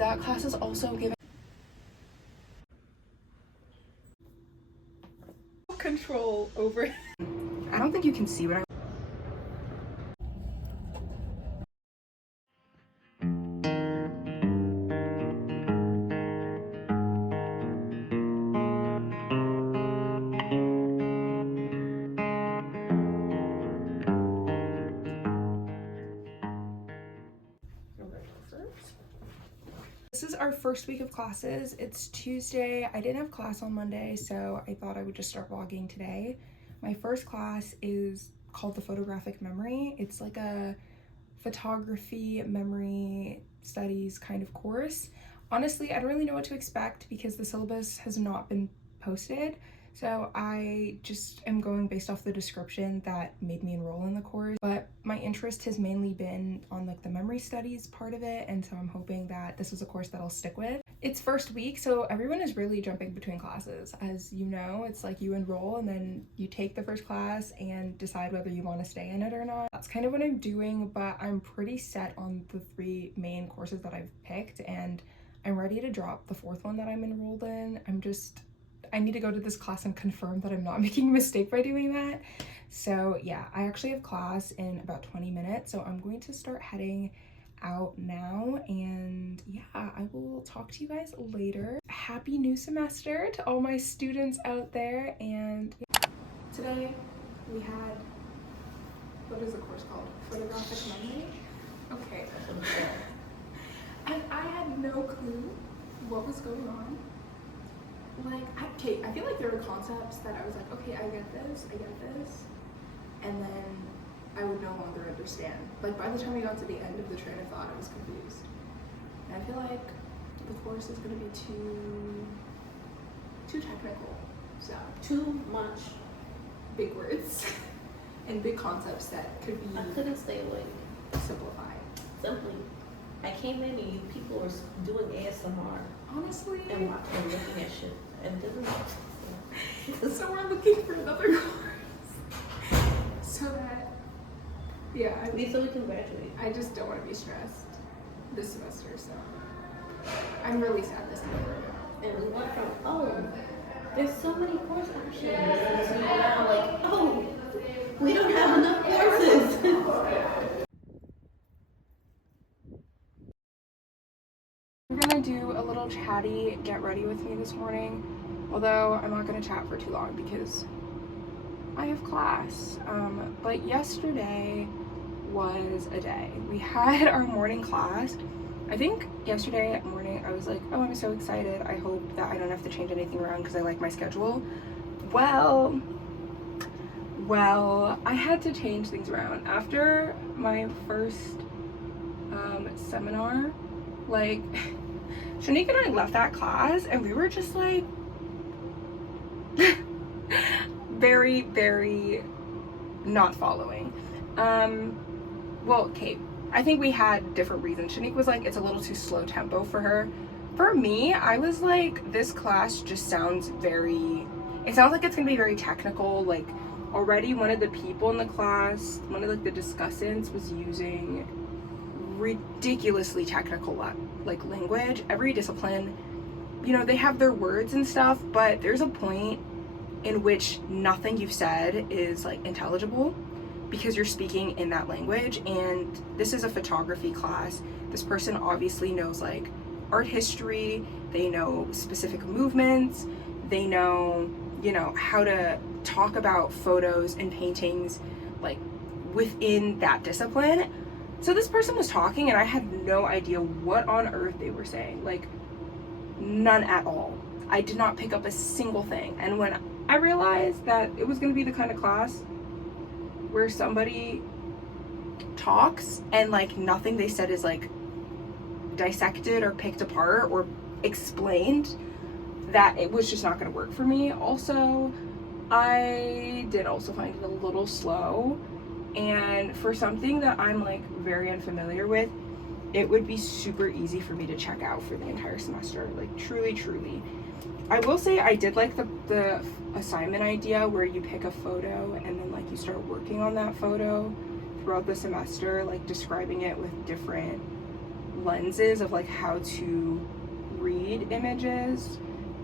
that class is also giving control over. I don't think you can see what I'm. This is our first week of classes. It's Tuesday. I didn't have class on Monday, so I thought I would just start vlogging today. My first class is called the photographic memory. It's like a photography memory studies kind of course. Honestly, I don't really know what to expect because the syllabus has not been posted. So I just am going based off the description that made me enroll in the course. But my interest has mainly been on like the memory studies part of it. And so I'm hoping that this is a course that I'll stick with. It's first week, so everyone is really jumping between classes. As you know, it's like you enroll and then you take the first class and decide whether you want to stay in it or not. That's kind of what I'm doing, but I'm pretty set on the 3 main courses that I've picked, and I'm ready to drop the 4th one that I'm enrolled in. I need to go to this class and confirm that I'm not making a mistake by doing that. So yeah, I actually have class in about 20 minutes, so I'm going to start heading out now, and yeah, I will talk to you guys later. Happy new semester to all my students out there. And yeah. Today we had, what is the course called? Photographic memory? Okay. And I had no clue what was going on. Like, I feel like there were concepts that I was like, okay, I get this, and then I would no longer understand. Like, by the time we got to the end of the train of thought, I was confused. And I feel like the course is going to be too technical. So, too much big words and big concepts that could be. I couldn't stay awake. Simplified. Simply. I came in and you people were doing ASMR. Honestly. And looking at shit. And didn't. So we're looking for another course. So that, yeah. So we can graduate. I just don't want to be stressed this semester, so I'm really sad this semester. And we went from, oh, there's so many course options. And now like, oh, we don't have enough courses. I'm gonna do a little chatty get ready with me this morning, although I'm not gonna chat for too long because I have class. But yesterday was a day. We had our morning class. I think yesterday morning I was like, oh, I'm so excited. I hope that I don't have to change anything around because I like my schedule. Well, I had to change things around. After my first seminar, like, Shanique and I left that class and we were just like very, very not following. Well, Kate, I think we had different reasons. Shanique was like, it's a little too slow tempo for her. For me, I was like, this class just sounds it sounds like it's gonna be very technical. Like, already one of the people in the class, one of like the discussants was using ridiculously technical like language. Every discipline, you know, they have their words and stuff, but there's a point in which nothing you've said is like intelligible because you're speaking in that language. And this is a photography class. This person obviously knows like art history, they know specific movements, they know, you know, how to talk about photos and paintings like within that discipline. So this person was talking and I had no idea what on earth they were saying, like none at all. I did not pick up a single thing. And when I realized that it was going to be the kind of class where somebody talks and like nothing they said is like dissected or picked apart or explained, that it was just not going to work for me. Also, I did also find it a little slow. And for something that I'm like very unfamiliar with, it would be super easy for me to check out for the entire semester. Like truly. I will say I did like the assignment idea where you pick a photo and then like you start working on that photo throughout the semester, like describing it with different lenses of like how to read images.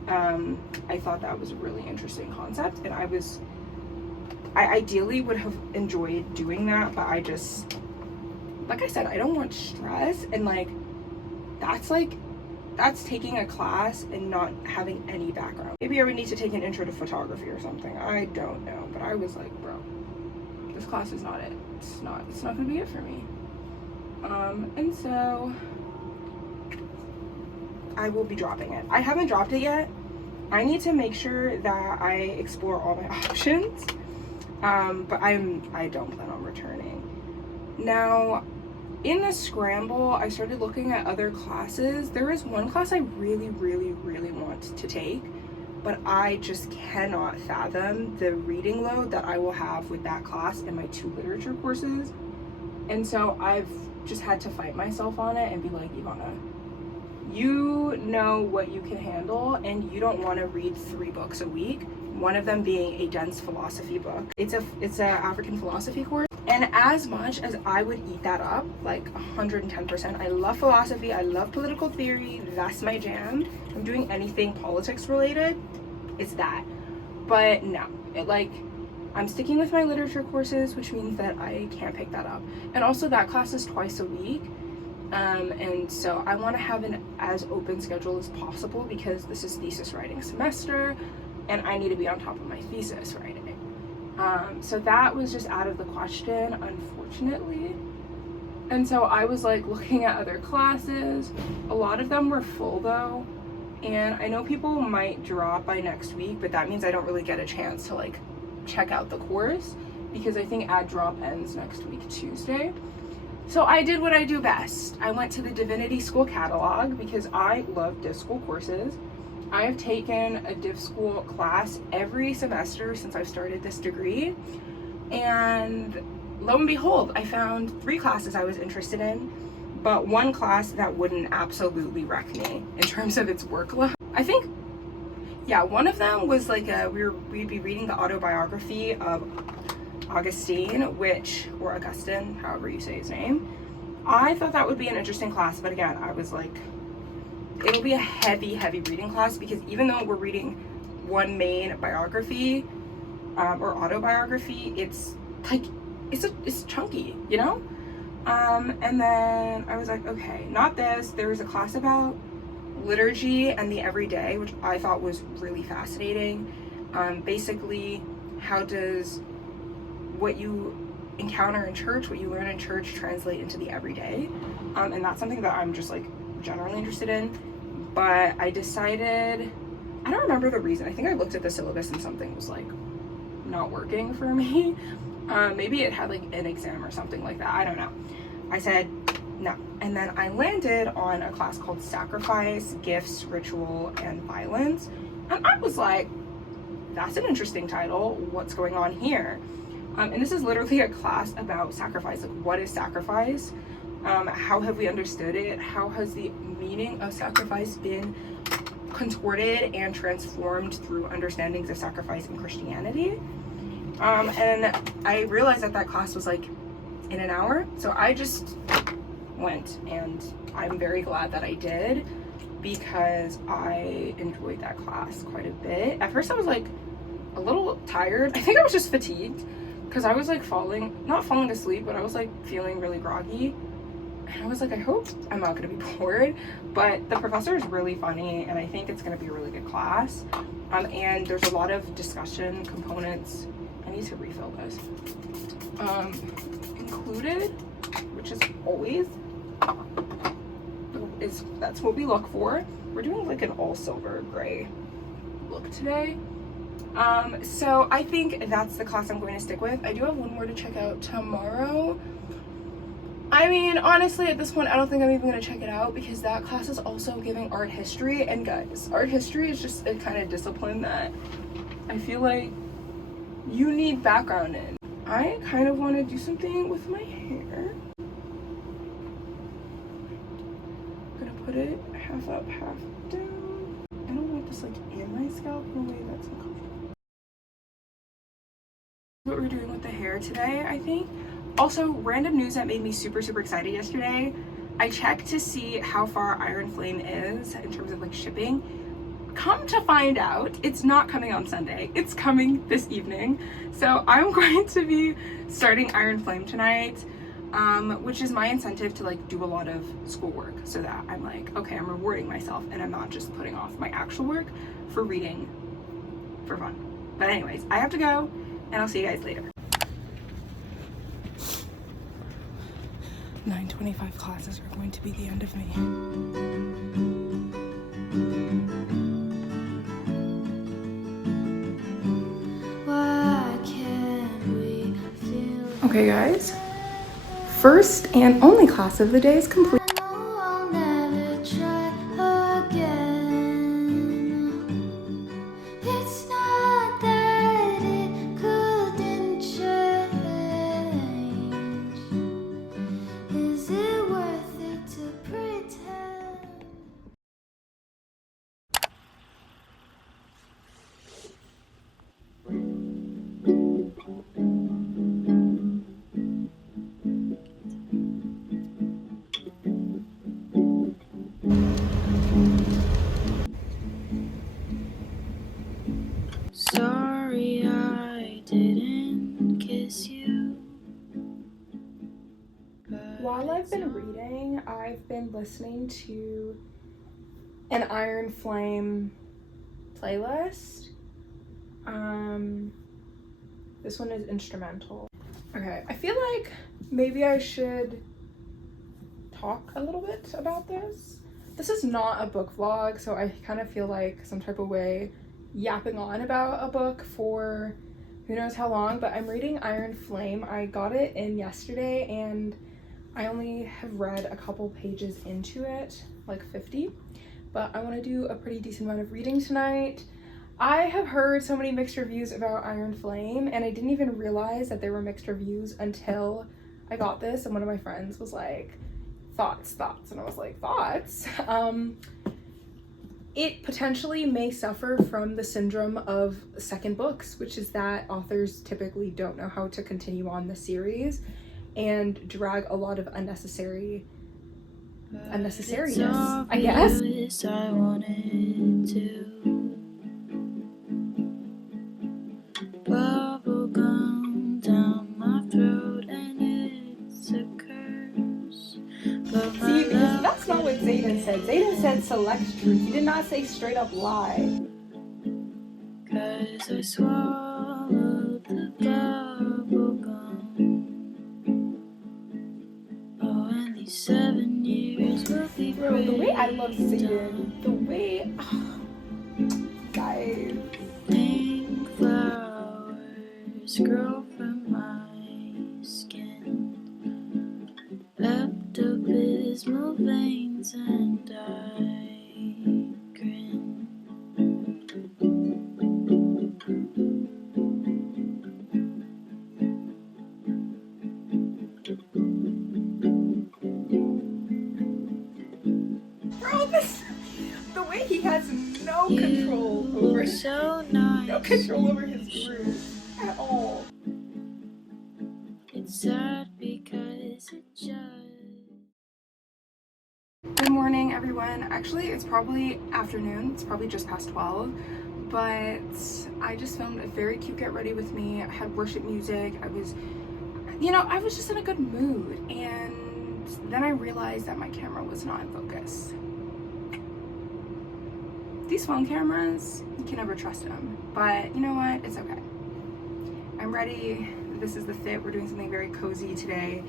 I thought that was a really interesting concept, and I ideally would have enjoyed doing that, but I just, like I said, I don't want stress, and like that's taking a class and not having any background. Maybe I would need to take an intro to photography or something. I don't know, but I was like, bro, this class is not it. It's not gonna be it for me. And so I will be dropping it. I haven't dropped it yet. I need to make sure that I explore all my options. But I don't plan on returning. Now, in the scramble, I started looking at other classes. There is one class I really, really, really want to take, but I just cannot fathom the reading load that I will have with that class and my 2 literature courses. And so I've just had to fight myself on it and be like, Ivana, you know what you can handle, and you don't want to read 3 books a week, one of them being a dense philosophy book. It's a African philosophy course, and as much as I would eat that up, like 110%, I love philosophy, I love political theory, that's my jam. I'm doing anything politics related, it's that. But no, I'm sticking with my literature courses, which means that I can't pick that up. And also that class is twice a week. And so I want to have an as open schedule as possible because this is thesis writing semester and I need to be on top of my thesis writing. So that was just out of the question, unfortunately. And so I was like looking at other classes. A lot of them were full though. And I know people might drop by next week, but that means I don't really get a chance to like check out the course because I think ad drop ends next week, Tuesday. So I did what I do best. I went to the Divinity School catalog because I love div school courses. I have taken a div school class every semester since I've started this degree. And lo and behold, I found 3 classes I was interested in, but 1 class that wouldn't absolutely wreck me in terms of its workload. I think, yeah, one of them was like we'd be reading the autobiography of Augustine, or Augustine, however you say his name. I thought that would be an interesting class, but again, I was like, it'll be a heavy reading class because even though we're reading one main biography or autobiography, it's like, it's chunky, you know? And then I was like, okay, not this. There was a class about liturgy and the everyday, which I thought was really fascinating. Basically, how does what you encounter in church, what you learn in church, translate into the everyday? And that's something that I'm just like generally interested in. But I decided, I don't remember the reason. I think I looked at the syllabus and something was like not working for me. Maybe it had like an exam or something like that. I don't know. I said no. And then I landed on a class called Sacrifice, Gifts, Ritual, and Violence. And I was like, that's an interesting title. What's going on here? And this is literally a class about sacrifice. Like, what is sacrifice? How have we understood it? How has the meaning of sacrifice been contorted and transformed through understandings of sacrifice in Christianity? And I realized that class was like in an hour. So I just went, and I'm very glad that I did because I enjoyed that class quite a bit. At first I was like a little tired. I think I was just fatigued because I was like not falling asleep, but I was like feeling really groggy. And I was like, I hope I'm not gonna be bored, but the professor is really funny and I think it's gonna be a really good class. And there's a lot of discussion components. I need to refill this. Included, which is always, that's what we look for. We're doing like an all silver gray look today. So I think that's the class I'm going to stick with. I do have one more to check out tomorrow. I mean, honestly, at this point, I don't think I'm even going to check it out because that class is also giving art history. And guys, art history is just a kind of discipline that I feel like you need background in. I kind of want to do something with my hair. I'm gonna put it half up, half down. I don't want this like in my scalp in a way that's uncomfortable. What we're doing with the hair today, I think. Also, random news that made me super excited yesterday. I checked to see how far Iron Flame is in terms of like shipping. Come to find out, it's not coming on Sunday. It's coming this evening. So I'm going to be starting Iron Flame tonight, which is my incentive to like do a lot of schoolwork so that I'm like, okay, I'm rewarding myself and I'm not just putting off my actual work for reading for fun. But anyways, I have to go and I'll see you guys later. 9:25 classes are going to be the end of me. Okay guys, first and only class of the day is complete. Sorry I didn't kiss you. While I've been reading, I've been listening to an Iron Flame playlist. This one is instrumental. Okay, I feel like maybe I should talk a little bit about this. This is not a book vlog, so I kind of feel like some type of way yapping on about a book for who knows how long, but I'm reading Iron Flame. I got it in yesterday and I only have read a couple pages into it, like 50, but I want to do a pretty decent amount of reading tonight. I have heard so many mixed reviews about Iron Flame and I didn't even realize that there were mixed reviews until I got this and one of my friends was like, thoughts, and I was like, thoughts? It potentially may suffer from the syndrome of second books, which is that authors typically don't know how to continue on the series and drag a lot of unnecessariness, I guess. I wanted to bubble gum down my throat and it's a curse. See, because that's not what Zayden said. Zayden said select truth. He did not say straight up lie. Cause I swallowed the bubble gum. Oh, and these 7 years will be bro, the way I love Zayden, the way guys. Pink flowers grow from my skin. Pepto-Bismol veins and I grin. Bro, the way he has no control over so nice. No control over his groove at all. It's sad because it just. Good morning, everyone. Actually, it's probably afternoon. It's probably just past 12, but I just filmed a very cute get ready with me. I had worship music. I was just in a good mood, and then I realized that my camera was not in focus. These phone cameras, you can never trust them, but you know what? It's okay. I'm ready. This is the fit. We're doing something very cozy today.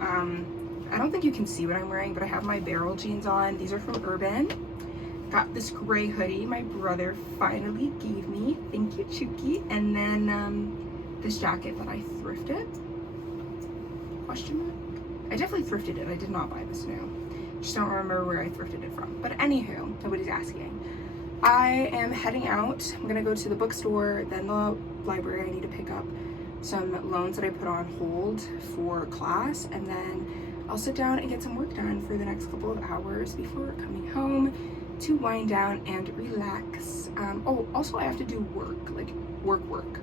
I don't think you can see what I'm wearing, but I have my barrel jeans on. These are from Urban. Got this gray hoodie my brother finally gave me. Thank you, Chuki. And then this jacket that I thrifted. Question mark? I definitely thrifted it. I did not buy this new. Just don't remember where I thrifted it from. But anywho, nobody's asking. I am heading out. I'm gonna go to the bookstore, then the library. I need to pick up some loans that I put on hold for class, and then I'll sit down and get some work done for the next couple of hours before coming home to wind down and relax. Oh, also I have to do work, like work.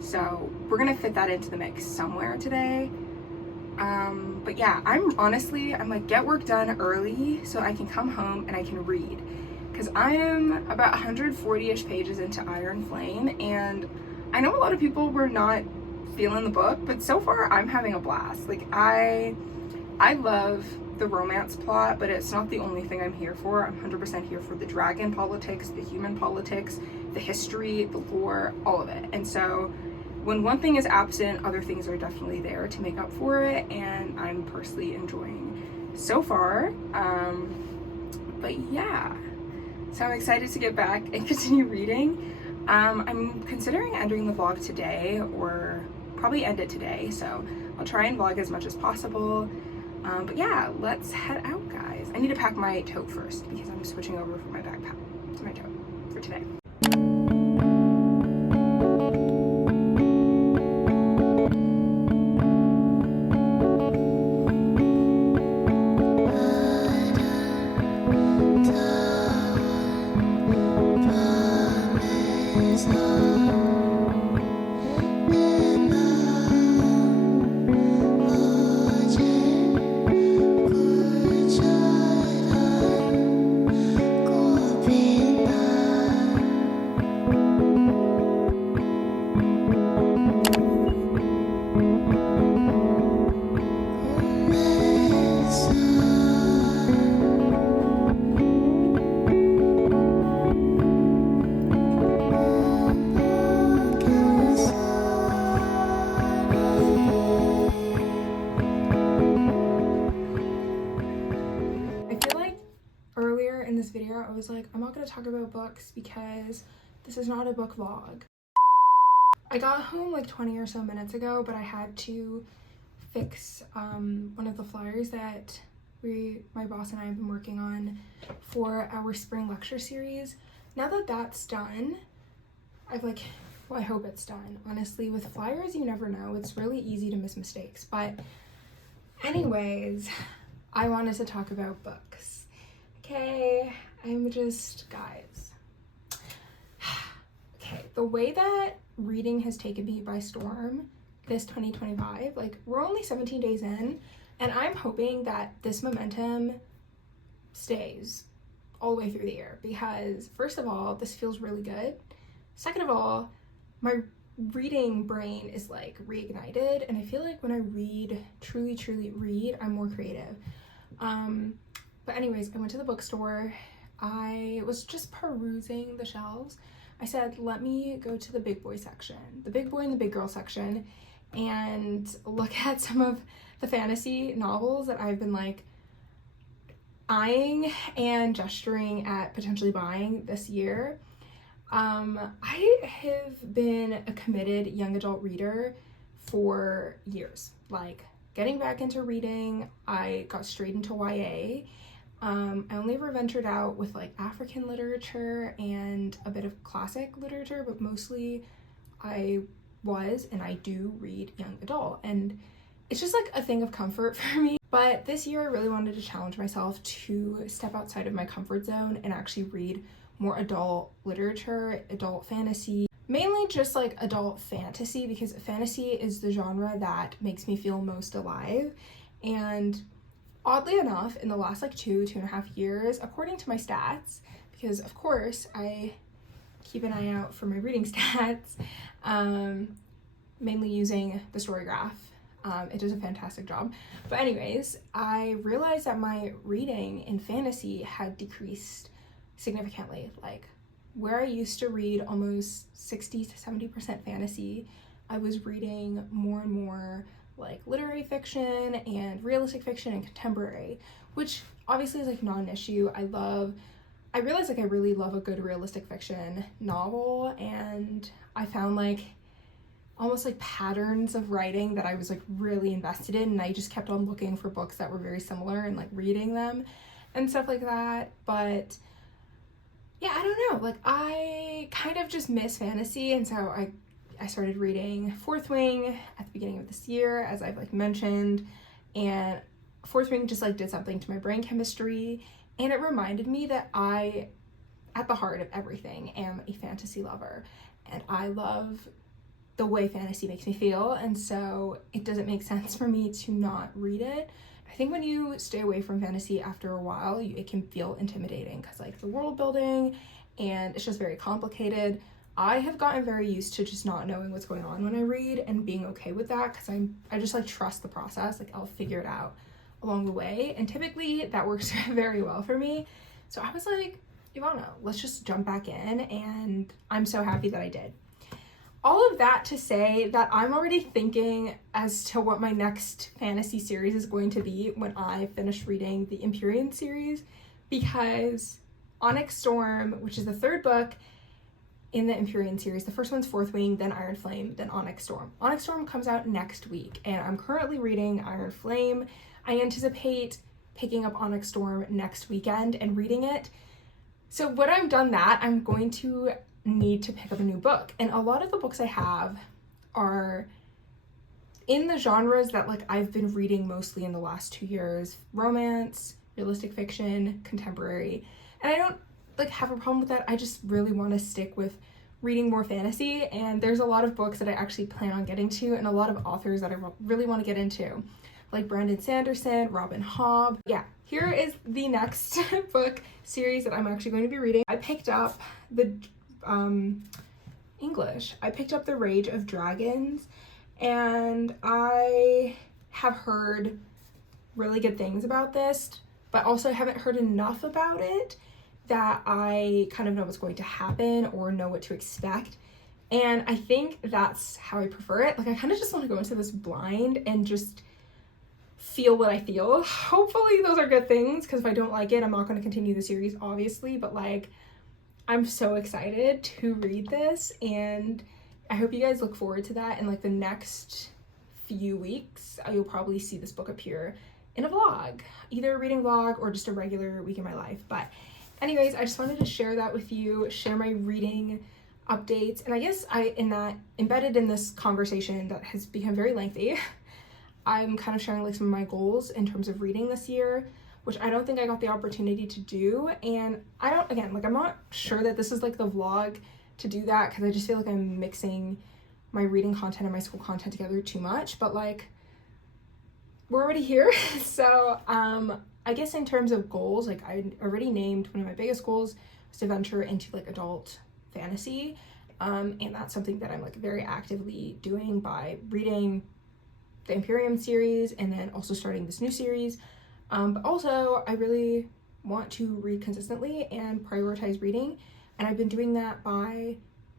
So we're gonna fit that into the mix somewhere today. But yeah, I'm like, get work done early so I can come home and I can read. Because I am about 140-ish pages into Iron Flame, and I know a lot of people were not feeling the book, but so far I'm having a blast. Like, I love the romance plot, but it's not the only thing I'm here for. I'm 100% here for the dragon politics, the human politics, the history, the lore, all of it. And so when one thing is absent, other things are definitely there to make up for it, and I'm personally enjoying so far. But yeah, so I'm excited to get back and continue reading. I'm considering ending the vlog today, or probably end it today, so I'll try and vlog as much as possible. But yeah, let's head out, guys. I need to pack my tote first because I'm switching over from my backpack to my tote for today. Earlier in this video, I was like, I'm not going to talk about books because this is not a book vlog. I got home like 20 or so minutes ago, but I had to fix one of the flyers that my boss and I have been working on for our spring lecture series. Now that that's done, I hope it's done. Honestly, with flyers, you never know. It's really easy to miss mistakes. But anyways, I wanted to talk about books. Okay, guys. Okay, the way that reading has taken me by storm this 2025, like, we're only 17 days in, and I'm hoping that this momentum stays all the way through the year, because first of all, this feels really good. Second of all, my reading brain is like reignited, and I feel like when I read, truly read, I'm more creative. But anyways, I went to the bookstore. I was just perusing the shelves. I said, let me go to the big boy section, the big boy and the big girl section, and look at some of the fantasy novels that I've been like eyeing and gesturing at potentially buying this year. I have been a committed young adult reader for years. Like, getting back into reading, I got straight into YA. I only ever ventured out with like African literature and a bit of classic literature, but mostly I do read young adult, and it's just like a thing of comfort for me. But this year I really wanted to challenge myself to step outside of my comfort zone and actually read more adult literature, adult fantasy, mainly just like adult fantasy, because fantasy is the genre that makes me feel most alive. And oddly enough, in the last like 2.5 years, according to my stats, because of course I keep an eye out for my reading stats, mainly using the Storygraph. It does a fantastic job. But anyways, I realized that my reading in fantasy had decreased significantly. Like, where I used to read almost 60 to 70% fantasy, I was reading more and more like literary fiction and realistic fiction and contemporary, which obviously is like not an issue. I realized like I really love a good realistic fiction novel, and I found like almost like patterns of writing that I was like really invested in, and I just kept on looking for books that were very similar and like reading them and stuff like that. But yeah, I don't know, like I kind of just miss fantasy, and so I started reading Fourth Wing at the beginning of this year, as I've like mentioned, and Fourth Wing just like did something to my brain chemistry, and it reminded me that I, at the heart of everything, am a fantasy lover, and I love the way fantasy makes me feel, and so it doesn't make sense for me to not read it. I think when you stay away from fantasy after a while, it can feel intimidating because like the world building and it's just very complicated. I have gotten very used to just not knowing what's going on when I read and being okay with that because I just like trust the process. Like I'll figure it out along the way, and typically that works very well for me. So I was like, Ivana, let's just jump back in, and I'm so happy that I did. All of that to say that I'm already thinking as to what my next fantasy series is going to be when I finish reading the Empyrean series, because Onyx Storm, which is the third book in the Empyrean series, the first one's Fourth Wing, then Iron Flame, then Onyx Storm. Onyx Storm comes out next week, and I'm currently reading Iron Flame. I anticipate picking up Onyx Storm next weekend and reading it. So when I'm done that, I'm going to need to pick up a new book. And a lot of the books I have are in the genres that like I've been reading mostly in the last 2 years: romance, realistic fiction, contemporary. And I don't like have a problem with that. I just really want to stick with reading more fantasy, and there's a lot of books that I actually plan on getting to and a lot of authors that I really want to get into, like Brandon Sanderson, Robin Hobb. Yeah, here is the next book series that I'm actually going to be reading. I picked up the English. I picked up The Rage of Dragons, and I have heard really good things about this, but also haven't heard enough about it that I kind of know what's going to happen or know what to expect. And I think that's how I prefer it. Like I kind of just want to go into this blind and just feel what I feel. Hopefully those are good things, because if I don't like it, I'm not going to continue the series, obviously, but like I'm so excited to read this, and I hope you guys look forward to that. In like the next few weeks, you'll probably see this book appear in a vlog, either a reading vlog or just a regular week in my life. But anyways, I just wanted to share that with you, share my reading updates, and I guess embedded in this conversation that has become very lengthy, I'm kind of sharing like some of my goals in terms of reading this year, which I don't think I got the opportunity to do. And I'm not sure that this is like the vlog to do that, because I just feel like I'm mixing my reading content and my school content together too much, but like we're already here. So I guess in terms of goals, like I already named one of my biggest goals was to venture into like adult fantasy, and that's something that I'm like very actively doing by reading the Imperium series and then also starting this new series. But also I really want to read consistently and prioritize reading, and I've been doing that by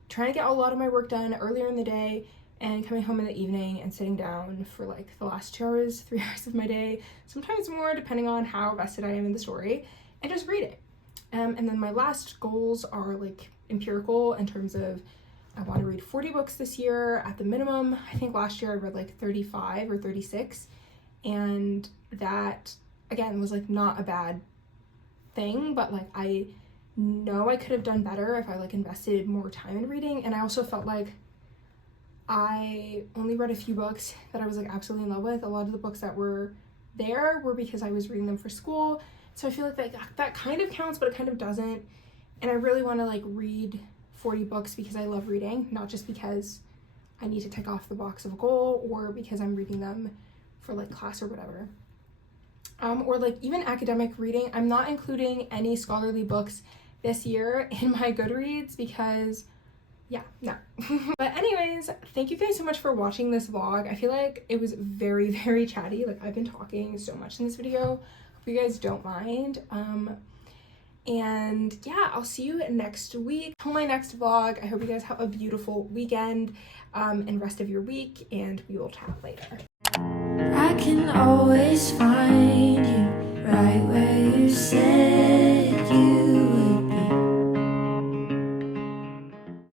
trying to get a lot of my work done earlier in the day and coming home in the evening and sitting down for like the last 2 hours, 3 hours of my day, sometimes more depending on how vested I am in the story, and just read it. And then my last goals are like empirical in terms of I want to read 40 books this year at the minimum. I think last year I read like 35 or 36, and that again was like not a bad thing, but like I know I could have done better if I like invested more time in reading. And I also felt like I only read a few books that I was like absolutely in love with. A lot of the books that were there were because I was reading them for school, so I feel like that kind of counts, but it kind of doesn't. And I really want to like read 40 books because I love reading, not just because I need to tick off the box of a goal or because I'm reading them for like class or whatever. Or like even academic reading. I'm not including any scholarly books this year in my Goodreads because yeah, no. But anyways, thank you guys so much for watching this vlog. I feel like it was very, very chatty. Like I've been talking so much in this video. Hope you guys don't mind. And yeah, I'll see you next week on my next vlog. I hope you guys have a beautiful weekend and rest of your week, and we will chat later. I can always find you right where you sit.